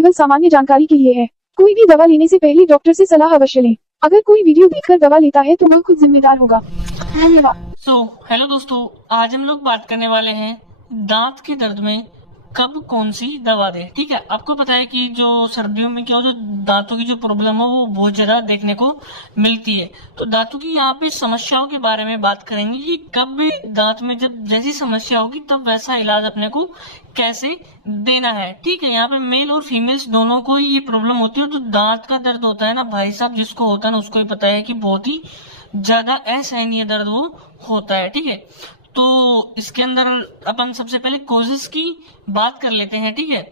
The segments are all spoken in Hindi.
केवल सामान्य जानकारी के लिए है। कोई भी दवा लेने से पहले डॉक्टर से सलाह अवश्य लें। अगर कोई वीडियो देखकर दवा लेता है तो वह खुद जिम्मेदार होगा। धन्यवाद। हेलो दोस्तों, आज हम लोग बात करने वाले हैं दांत के दर्द में कब कौन सी दवा दें। ठीक है, आपको पता है कि जो सर्दियों में क्या हो, जो दांतों की जो प्रॉब्लम है वो बहुत ज्यादा देखने को मिलती है। तो दांतों की यहाँ पे समस्याओं के बारे में बात करेंगे कि कब भी दांत में जब जैसी समस्या होगी तब वैसा इलाज अपने को कैसे देना है। ठीक है, यहाँ पे मेल और फीमेल्स दोनों को ये प्रॉब्लम होती है। तो दांत का दर्द होता है ना भाई साहब, जिसको होता है ना उसको ही पता है कि बहुत ही ज्यादा असहनीय दर्द वो होता है। ठीक है, तो इसके अंदर अपन सबसे पहले कोजेस की बात कर लेते हैं। ठीक है,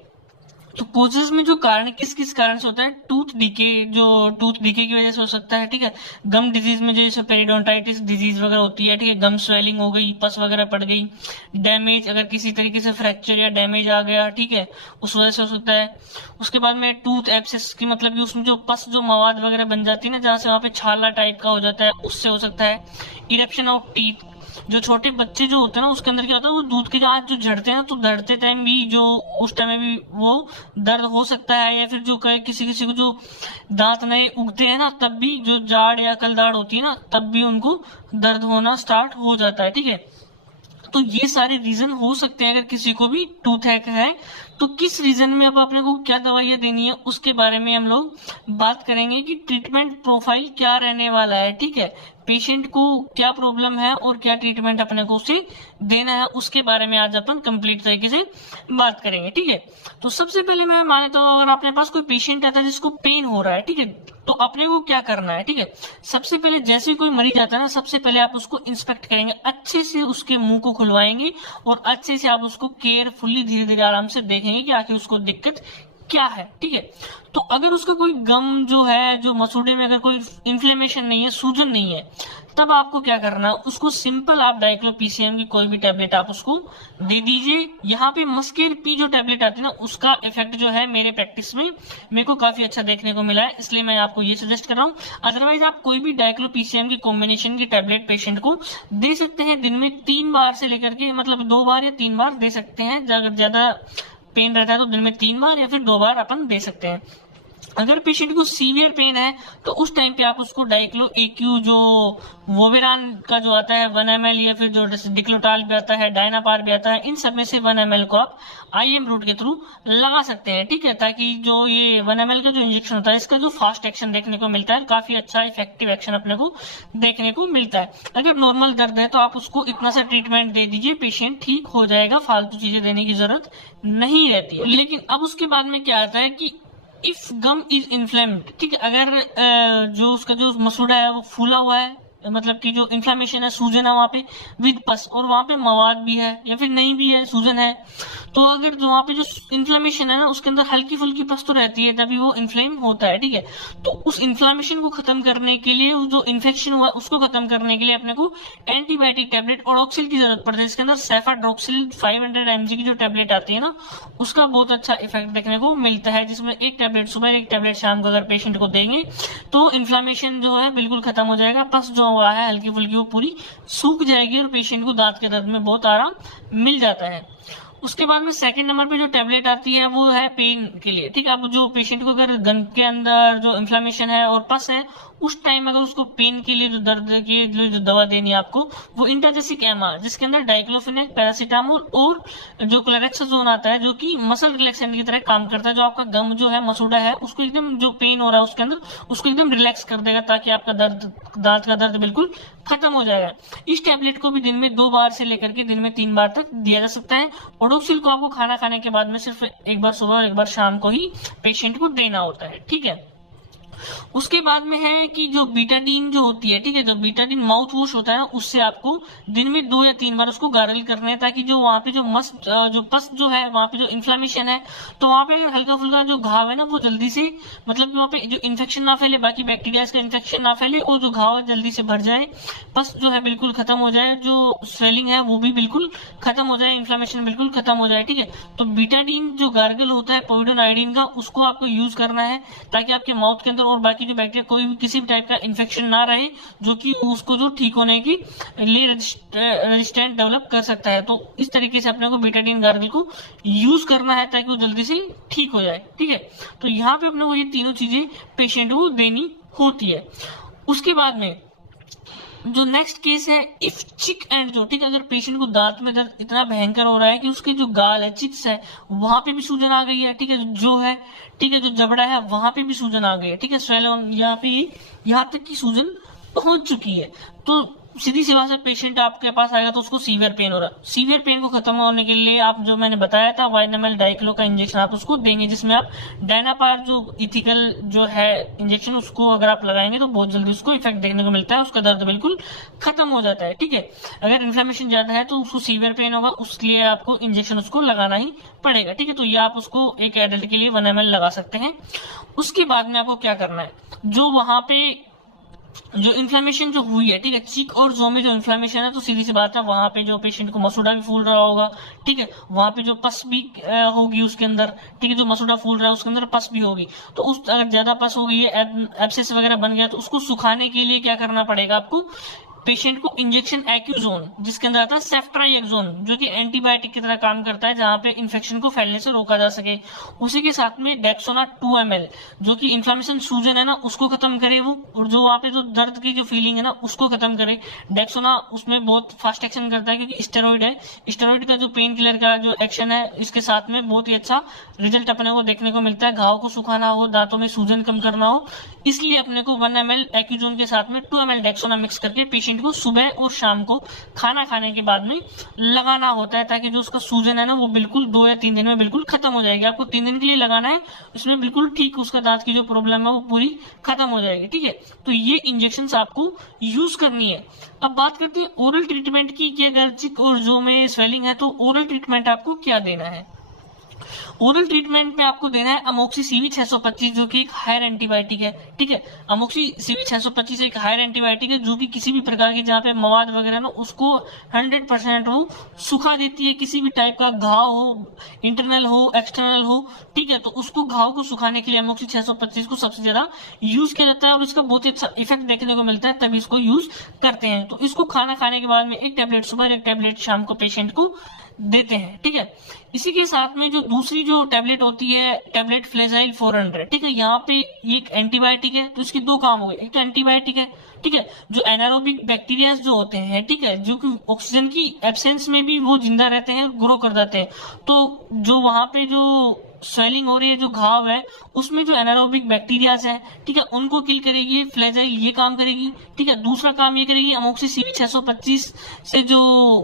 तो कोजेस में जो कारण किस किस कारण से होता है, टूथ डीके, जो टूथ डीके की वजह से हो सकता है। ठीक है, गम डिजीज में जैसे पेरिडोंटाइटिस डिजीज वगैरह होती है। ठीक है, गम स्वेलिंग हो गई, पस वगैरह पड़ गई, डैमेज, अगर किसी तरीके से फ्रैक्चर या डैमेज आ गया, ठीक है, उस वजह से हो सकता है। उसके बाद में टूथ एब्सेस की मतलब कि उसमें जो पस जो मवाद वगैरह बन जाती है ना, जहाँ से वहां पे छाला टाइप का हो जाता है, उससे हो सकता है। इरेप्शन ऑफ टीथ, जो छोटे बच्चे जो होते हैं ना उसके अंदर क्या होता है, वो दूध के दांत जो झड़ते हैं तो झड़ते टाइम भी जो उस टाइम में भी वो दर्द हो सकता है। या फिर जो किसी किसी को जो दांत नए उगते हैं ना तब भी जो जाड़ या कलदाड़ होती है ना तब भी उनको दर्द होना स्टार्ट हो जाता है। ठीक है, तो ये सारे रीजन हो सकते हैं अगर किसी को भी टूथ हैक है। तो किस रीजन में अब अपने को क्या दवाइयां देनी है उसके बारे में हम लोग बात करेंगे कि ट्रीटमेंट प्रोफाइल क्या रहने वाला है। ठीक है, पेशेंट को क्या प्रॉब्लम है और क्या ट्रीटमेंट अपने को उसे देना है उसके बारे में आज अपन कंप्लीट तरीके से बात करेंगे। ठीक है, तो सबसे पहले मैं माने तो अगर अपने पास कोई पेशेंट आता है जिसको पेन हो रहा है, ठीक है, तो अपने को क्या करना है। ठीक है, सबसे पहले जैसे कोई मरीज आता है ना, सबसे पहले आप उसको इंस्पेक्ट करेंगे, अच्छे से उसके मुंह को खुलवाएंगे और अच्छे से आप उसको केयरफुली धीरे धीरे आराम से देखेंगे कि आखिर उसको दिक्कत क्या है। ठीक है, तो अगर उसका कोई गम जो है, जो मसूड़े में अगर कोई इन्फ्लेमेशन नहीं है, सूजन नहीं है, तब आपको क्या करना है, उसको सिंपल आप डाइक्लोपीसीएम की कोई भी टैबलेट आप उसको दे दीजिए। यहाँ पे मस्केर पी जो टैबलेट आती है ना, उसका इफेक्ट जो है मेरे प्रैक्टिस में मेरे को काफी अच्छा देखने को मिला है, इसलिए मैं आपको ये सजेस्ट कर रहा हूँ। अदरवाइज आप कोई भी डाइक्लोपीसीएम की कॉम्बिनेशन की टैबलेट पेशेंट को दे सकते हैं। दिन में 3 बार से लेकर के मतलब 2 बार या 3 बार दे सकते हैं। अगर ज्यादा पेन रहता है तो दिन में 3 बार या फिर 2 बार अपन दे सकते हैं। अगर पेशेंट को सीवियर पेन है तो उस टाइम पे आप उसको डाइक्लो एक्यू जो वोवेरान का जो आता है 1 ml या फिर जो डिक्लोटाल भी आता है, डायनापार भी आता है, इन सब में से 1 ml को आप आईएम रूट के थ्रू लगा सकते हैं। ठीक है, ताकि जो ये 1 ml का जो इंजेक्शन होता है इसका जो फास्ट एक्शन देखने को मिलता है, काफी अच्छा इफेक्टिव एक्शन अपने को देखने को मिलता है। अगर नॉर्मल दर्द है तो आप उसको इतना सा ट्रीटमेंट दे दीजिए, पेशेंट ठीक हो जाएगा, फालतू चीजें देने की जरूरत नहीं रहती है। लेकिन अब उसके बाद में क्या आता है कि इफ गम इज इन्फ्लेम्ड, ठीक है, अगर जो उसका जो मसूड़ा है वो फूला हुआ है, मतलब कि जो इन्फ्लेमेशन है, सूजन है वहां पे विद पस, और वहां पे मवाद भी है या फिर नहीं भी है, सूजन है, तो अगर जो वहां पे जो इन्फ्लेमेशन है ना उसके अंदर हल्की फुल्की पस तो रहती है, तभी वो इन्फ्लेम होता है। ठीक है, तो उस इन्फ्लेमेशन को खत्म करने के लिए, जो इन्फेक्शन हुआ उसको खत्म करने के लिए अपने को एंटीबायोटिक टैबलेट ओडोक्सिल की जरूरत पड़ती है। इसके अंदर सेफाड्रोक्सिल 500 mg की जो टैबलेट आती है ना उसका बहुत अच्छा इफेक्ट देखने को मिलता है, जिसमें एक टैबलेट सुबह एक टैबलेट शाम को अगर पेशेंट को देंगे तो इन्फ्लेमेशन जो है बिल्कुल खत्म हो जाएगा, पस जो हुआ है हल्की फुल्की वो पूरी सूख जाएगी और पेशेंट को दांत के दर्द में बहुत आराम मिल जाता है। उसके बाद में सेकंड नंबर पे जो टैबलेट आती है वो है पेन के लिए। ठीक है, अब जो पेशेंट को अगर गन के अंदर जो इन्फ्लेमेशन है और पस है उस टाइम अगर उसको पेन के लिए जो दर्द की जो दवा देनी है आपको, वो इंटाजेसिक एमआर, जिसके अंदर डाइक्लोफेनेक, पैरासीटामोल और जो क्लोरेक्साजोन आता है, जो कि मसल रिलैक्सेंट की तरह काम करता है, जो आपका गम जो है, मसूड़ा है, उसको एकदम जो पेन हो रहा है उसके अंदर उसको एकदम रिलैक्स कर देगा, ताकि आपका दर्द, दांत का दर्द बिल्कुल खत्म हो जाएगा। इस टैबलेट को भी दिन में 2 बार से लेकर के दिन में 3 बार तक दिया जा सकता है। ओडोक्सिल को आपको खाना खाने के बाद में सिर्फ एक बार सुबह और एक बार शाम को ही पेशेंट को देना होता है। ठीक है, उसके बाद में है कि जो बीटाडीन जो होती है, ठीक है, जो बीटाडीन माउथ वॉश होता है उससे आपको दिन में 2 या 3 बार उसको गार्गल करना है, ताकि जो वहां पे जो मस्त जो पस जो है वहां पे जो इन्फ्लेमेशन है तो वहां पे हल्का फुल्का जो घाव है ना वो जल्दी से, मतलब कि वहां पे जो इन्फेक्शन ना फैले, बाकी बैक्टीरिया का इन्फेक्शन ना फैले, और जो घाव है जल्दी से भर जाए, पस जो है बिल्कुल खत्म हो जाए, जो स्वेलिंग है वो भी बिल्कुल खत्म हो जाए, इन्फ्लेमेशन बिल्कुल खत्म हो जाए। ठीक है, तो बीटाडीन जो गार्गल होता है पोविडोन आयोडीन का, उसको आपको यूज करना है ताकि आपके माउथ के अंदर और बाकी जो बैक्टीरिया कोई भी किसी भी टाइप का इन्फेक्शन ना रहे जो कि उसको जो ठीक होने की लिए रेजिस्टेंट डेवलप कर सकता है। तो इस तरीके से अपने को बीटाडीन गार्गल को यूज करना है ताकि वो जल्दी से ठीक हो जाए। ठीक है, तो यहाँ पे अपने को ये तीनों चीजें पेशेंट को देनी होती है। उसके बाद में जो नेक्स्ट केस है इफ चिक एंड जो, ठीक है, अगर पेशेंट को दांत में दर्द इतना भयंकर हो रहा है कि उसके जो गाल है, चिक्स है, वहां पे भी सूजन आ गई है, ठीक है, जो है, ठीक है, जो जबड़ा है वहां पे भी सूजन आ गई है, ठीक है, स्वेलन यहाँ पे यहाँ तक की सूजन पहुंच चुकी है, तो सीधी सी बात है पेशेंट आपके पास आएगा तो उसको सीवियर पेन हो रहा है। सीवियर पेन को खत्म होने के लिए आप जो मैंने बताया था वाइनामेल डाइक्लो का इंजेक्शन आप उसको देंगे, जिसमें आप डायनापार जो इथिकल जो है इंजेक्शन उसको अगर आप लगाएंगे तो बहुत जल्दी उसको इफेक्ट देखने को मिलता है, उसका दर्द बिल्कुल खत्म हो जाता है। ठीक है, अगर इन्फ्लेमेशन ज्यादा है तो उसको सीवियर पेन होगा, उसलिए आपको इंजेक्शन उसको लगाना ही पड़ेगा। ठीक है, तो ये आप उसको एक एडल्ट के लिए 1 ml लगा सकते हैं। उसके बाद में आपको क्या करना है, जो वहां पे जो इन्फ्लेमेशन जो हुई है, ठीक है, चीक और जो में जो इन्फ्लेमेशन है, तो सीधी सी बात है वहां पे जो पेशेंट को मसूड़ा भी फूल रहा होगा, ठीक है, वहां पे जो पस भी होगी उसके अंदर, ठीक है, जो मसूड़ा फूल रहा है उसके अंदर पस भी होगी, तो उस अगर ज्यादा पस हो गई है, एब्सेस वगैरह बन गया, तो उसको सुखाने के लिए क्या करना पड़ेगा आपको, पेशेंट को इंजेक्शन एक्यूजोन जिसके अंदर आता है सेफ्ट्राइएक्सोन जो कि एंटीबायोटिक की तरह काम करता है जहां पे इन्फेक्शन को फैलने से रोका जा सके, उसी के साथ में डेक्सोना 2 ml जो कि इन्फ्लेमेशन सूजन है ना उसको खत्म करे वो, और जो वहां पे जो दर्द की जो फीलिंग है ना उसको खत्म करे। डेक्सोना उसमें बहुत फास्ट एक्शन करता है क्योंकि स्टेरॉइड है, स्टेरॉइड का जो पेन किलर का जो एक्शन है इसके साथ में बहुत ही अच्छा रिजल्ट अपने को देखने को मिलता है। घाव को सुखाना हो, दांतों में सूजन कम करना हो, इसलिए अपने को 1 ml एक्यूजोन के साथ में 2 ml डेक्सोना मिक्स करके पेशेंट को सुबह और शाम को खाना खाने के बाद में लगाना होता है, ताकि जो उसका सूजन है ना वो बिल्कुल 2 या 3 दिन में बिल्कुल खत्म हो जाएगी। आपको 3 दिन के लिए लगाना है, उसमें बिल्कुल ठीक उसका दांत की जो प्रॉब्लम है वो पूरी खत्म हो जाएगी। ठीक है, तो ये इंजेक्शन आपको यूज करनी है। अब बात करते हैं ओरल ट्रीटमेंट की कि अगर चिक और जो में स्वेलिंग है तो ओरल ट्रीटमेंट आपको क्या देना है। ओरल ट्रीटमेंट में आपको देना है अमोक्सिसिविर 625 जो कि एक हायर एंटीबायोटिक है। ठीक है, अमोक्सिसिविर 625 एक हायर एंटीबायोटिक है जो कि किसी भी प्रकार की जहाँ पे मवाद वगैरह ना उसको 100% वो सुखा देती है। किसी भी टाइप का घाव हो, इंटरनल हो, एक्सटर्नल हो, ठीक है, तो उसको घाव को सुखाने के लिए अमोक्सी 625 को सबसे ज्यादा यूज किया जाता है और इसका बहुत ही अच्छा इफेक्ट देखने को मिलता है, तभी इसको यूज करते हैं। तो इसको खाना खाने के बाद में एक टैबलेट सुबह, एक टैबलेट शाम को पेशेंट को देते हैं। ठीक है, इसी के साथ में जो दूसरी जो टैबलेट होती है टैबलेट फ्लेजाइल 400, ठीक है, यहाँ पे ये एक एंटीबायोटिक है, तो इसके 2 काम हो गए। एक तो एंटीबायोटिक है, ठीक है, जो एनारोबिक बैक्टीरिया जो होते हैं, ठीक है, जो कि ऑक्सीजन की एब्सेंस में भी वो जिंदा रहते हैं, ग्रो कर जाते हैं, तो जो वहां पे जो स्वेलिंग हो रही है, जो घाव है, उसमें जो एनारोबिक बैक्टीरियाज है, ठीक है, उनको किल करेगी फ्लेजाइल, ये काम करेगी। ठीक है, दूसरा काम ये करेगी अमोक्सिसिविर 625 से जो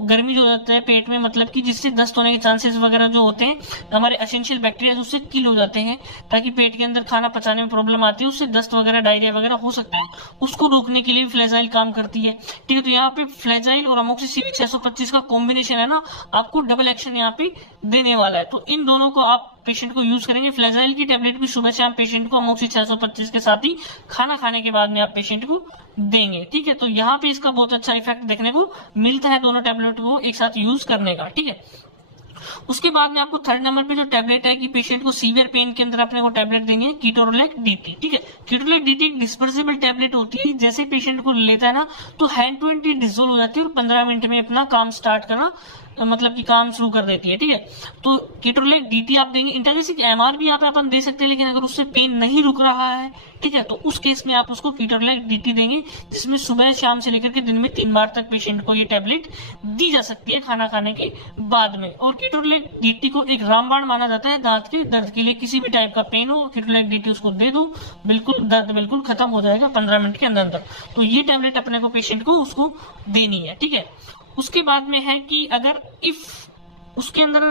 गर्मी जो होता है पेट में, मतलब कि जिससे दस्त होने के चांसेस वगैरह जो होते हैं, हमारे एसेंशियल बैक्टीरिया उससे किल हो जाते हैं, ताकि पेट के अंदर खाना पचाने में प्रॉब्लम आती है, उससे दस्त वगैरह, डायरिया वगैरह हो सकता है, उसको रोकने के लिए फ्लेजाइल काम करती है। ठीक है, तो यहाँ पे फ्लेजाइल और अमोक्सिसिविर 625 का कॉम्बिनेशन है ना, आपको डबल एक्शन यहाँ पे देने वाला है। तो इन दोनों को आप पेशेंट को यूज करेंगे। फ्लेजाइल की टैबलेट भी सुबह शाम पेशेंट को अमोक्सी 625 के साथ ही खाना खाने के बाद में आप पेशेंट को देंगे। ठीक है, तो यहाँ पे इसका बहुत अच्छा इफेक्ट देखने को मिलता है दोनों टैबलेट को एक साथ यूज करने का। ठीक है, उसके बाद में आपको 3rd नंबर पे जो टैबलेट है कि पेशेंट को सीवियर पेन के अंदर अपने को टैबलेट देंगे कीटोरोलेक डीटी। ठीक है, कीटोरोलेक डीटी एक डिस्पर्सिबल टैबलेट होती है, जैसे पेशेंट को लेता है ना तो हैंड टू हैंड डिजोल्व हो जाती है और 15 मिनट में अपना काम स्टार्ट करना, मतलब कि काम शुरू कर देती है। ठीक है, तो कीटोरोलेक डीटी आप देंगे। इंटरवेसिक एमआर भी आप अपन दे सकते हैं, लेकिन अगर उससे पेन नहीं रुक रहा है, ठीक है, तो उस केस में आप उसको कीटोरोलेक डीटी देंगे, जिसमें सुबह शाम से लेकर के दिन में 3 बार तक पेशेंट को ये टैबलेट दी जा सकती है खाना खाने के बाद में। और कीटोरोलेक डीटी को एक रामबाण माना जाता है दांत के दर्द के लिए। किसी भी टाइप का पेन हो, कीटोरोलेक डीटी उसको दे दो, बिल्कुल दर्द बिल्कुल खत्म हो जाएगा 15 मिनट के अंदर अंदर। तो ये टैबलेट अपने को पेशेंट को उसको देनी है। ठीक है, उसके बाद में है कि अगर इफ उसके अंदर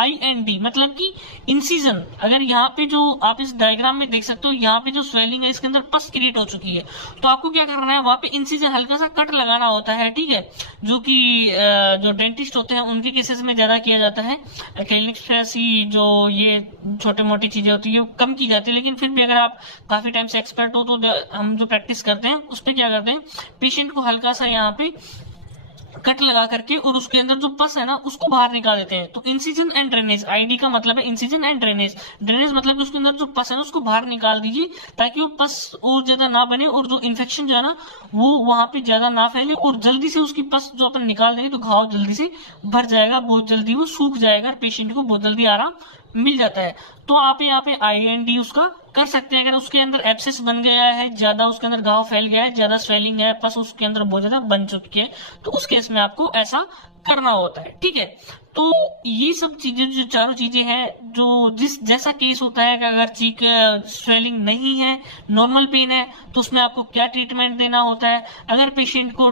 IND मतलब कि इंसिजन, अगर यहाँ पे जो आप इस डायग्राम में देख सकते हो, यहाँ पे जो स्वेलिंग है इसके अंदर पस क्रिएट हो चुकी है, तो आपको क्या करना है, वहां पे इंसिजन हल्का सा कट लगाना होता है। ठीक है, जो कि जो डेंटिस्ट होते हैं उनके केसेस में ज्यादा किया जाता है। क्लिनिक पे ऐसी जो ये छोटे मोटी चीजें होती है कम की जाती है, लेकिन फिर भी अगर आप काफी टाइम से एक्सपर्ट हो तो हम जो प्रैक्टिस करते हैं उस पर क्या करते हैं, पेशेंट को हल्का सा यहाँ पे कट लगा करके और उसके अंदर जो पस है ना उसको बाहर निकाल देते हैं। तो इंसिजन एंड ड्रेनेज, आईडी का मतलब है इंसिजन एंड ड्रेनेज। ड्रेनेज मतलब कि उसके अंदर जो पस है ना उसको बाहर निकाल दीजिए ताकि वो पस और ज्यादा ना बने और जो इन्फेक्शन जो है ना वो वहां पे ज्यादा ना फैले और जल्दी से उसकी पस जो अपन निकाल देंगे तो घाव जल्दी से भर जाएगा, बहुत जल्दी वो सूख जाएगा और पेशेंट को बहुत जल्दी आराम मिल जाता है। तो आप यहाँ पे IND उसका कर सकते हैं। अगर उसके अंदर एब्सेस बन गया है, ज्यादा उसके अंदर घाव फैल गया है, ज्यादा स्वेलिंग है, पस उसके अंदर बहुत ज्यादा बन चुकी है, तो उस केस में आपको ऐसा करना होता है। ठीक है, तो ये सब चीजें जो चारों चीजें हैं, जो जिस जैसा केस होता है कि अगर चीक स्वेलिंग नहीं है, नॉर्मल पेन है, तो उसमें आपको क्या ट्रीटमेंट देना होता है। अगर पेशेंट को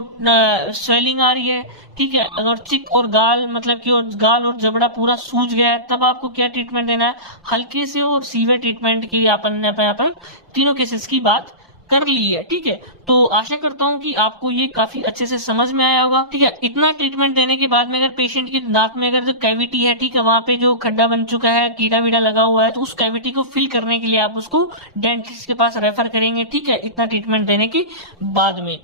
स्वेलिंग आ रही है, ठीक है, अगर चिक और गाल मतलब कि और गाल और जबड़ा पूरा सूज गया है, तब आपको क्या ट्रीटमेंट देना है। हल्के से और सीवियर ट्रीटमेंट की अपन ने यहाँ पर तीनों केसेस की बात कर ली है। ठीक है, तो आशा करता हूँ कि आपको ये काफी अच्छे से समझ में आया होगा। ठीक है, इतना ट्रीटमेंट देने के बाद में अगर पेशेंट के दांत में अगर जो कैविटी है, ठीक है, वहां पे जो खड्डा बन चुका है, कीड़ा वीड़ा लगा हुआ है, तो उस कैविटी को फिल करने के लिए आप उसको डेंटिस्ट के पास रेफर करेंगे। ठीक है, इतना ट्रीटमेंट देने के बाद में।